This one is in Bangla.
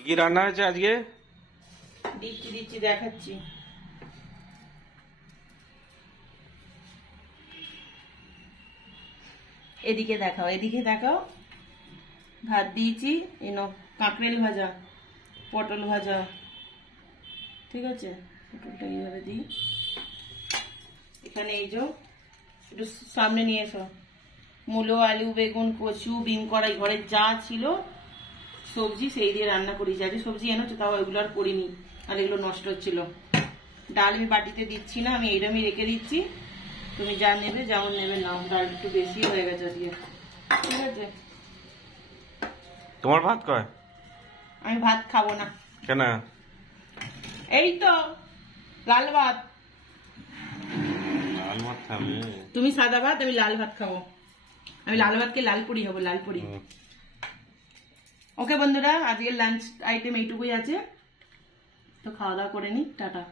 কি রান্না হয়েছে আজকে? দিচ্ছি দিচ্ছি দেখাচ্ছি। এদিকে দেখাও, এদিকে দেখাও। ভাত দিয়েছি, এনো কাঁকরেল ভাজা, পটল ভাজা, ঠিক আছে। পটলটা এইভাবে দিই। এখানে এই যে একটু সামনে নিয়ে এসো, মূলো, আলু, বেগুন, কচু, বিম কড়াই, ঘরে যা ছিল সবজি সেই দিয়ে রান্না করেছি। আজকে সবজি এনেছো, তাও এগুলো আর করিনি, আর এগুলো নষ্ট হচ্ছিল। ডাল আমি বাটিতে দিচ্ছি না, আমি এইরকমই রেখে দিচ্ছি। তুমি যা নেবে, যেমন নেবে নাও। ডাল একটু বেশি হয়ে গেছে আজকে, ঠিক আছে। তোমার ভাত কয়? আমি ভাত খাবো না। কেন? এই তো লাল ভাত। লাল ভাত খাবে? তুমি সাদা ভাত, আমি লাল ভাত খাবো। আমি লাল ভাতকে লালপুরি হবো, লালপুরি। ওকে বন্ধুরা, আজকের লাঞ্চ আইটেম এইটুকুই আছে, তো খাওয়া দাওয়া করে নি, টাটা।